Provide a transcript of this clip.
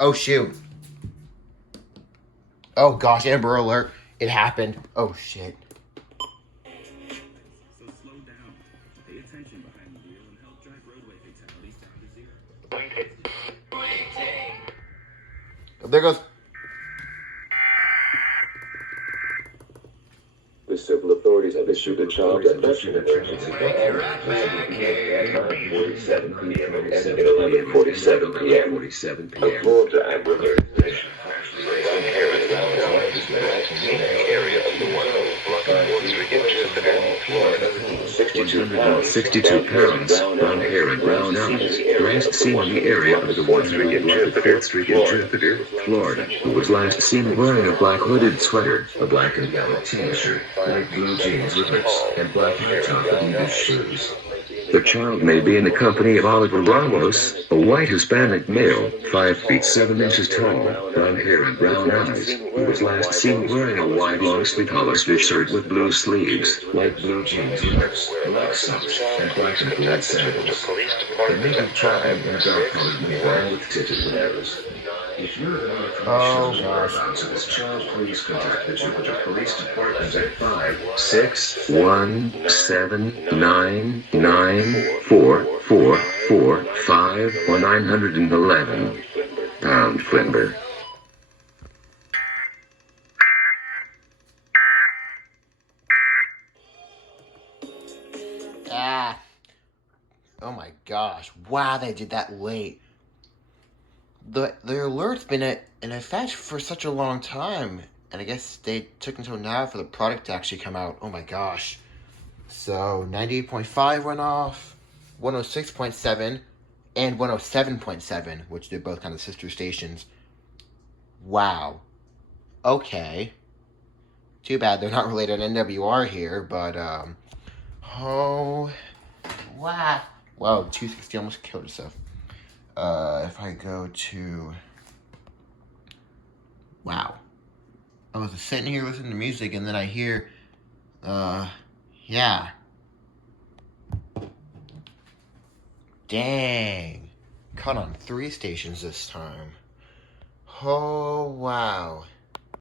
Oh, shoot. Oh, gosh, Amber Alert. It happened. Oh, shit. So slow down. Pay attention behind the wheel and help drive roadway fatalities down to zero. Oh, there goes. The civil authorities have issued a child abduction emergency at 9:47 p.m. and 11:47 p.m. A Florida Amber Alert station. Brown hair and brown eyes last seen in the area of the 104th Jupiter, Florida. 162 pounds, brown hair and brown eyes, last seen in the area of the 104th Street in Jupiter, Florida, who was last seen wearing a black hooded sweater, a black and yellow t-shirt, light blue jeans with rips, and black hair top and Adidas shoes. The child may be in the company of Oliver Ramos, a white Hispanic male, 5 feet 7 inches tall, brown hair and brown eyes, who was last seen wearing a wide long-sleeved hollister shirt with blue sleeves, light blue jeans with rips, black socks, and black and gold sandals. There may be child in a dark-colored minivan with tinted windows. If you have any information on the whereabouts of this child, please contact the Jupiter Police Department at 561-799-4445 or 911 pound Flimber. Ah. Oh my gosh. Wow, they did that late. The alert's been in effect for such a long time, and I guess they took until now for the product to actually come out. Oh my gosh. So 98.5 went off, 106.7, and 107.7, which they're both kind of sister stations. Wow. Okay. Too bad they're not related to NWR here, but oh wow. Wow, 260 almost killed itself. If I go to... Wow. I was sitting here listening to music and then I hear... Yeah. Dang. Caught on 3 stations this time. Oh, wow.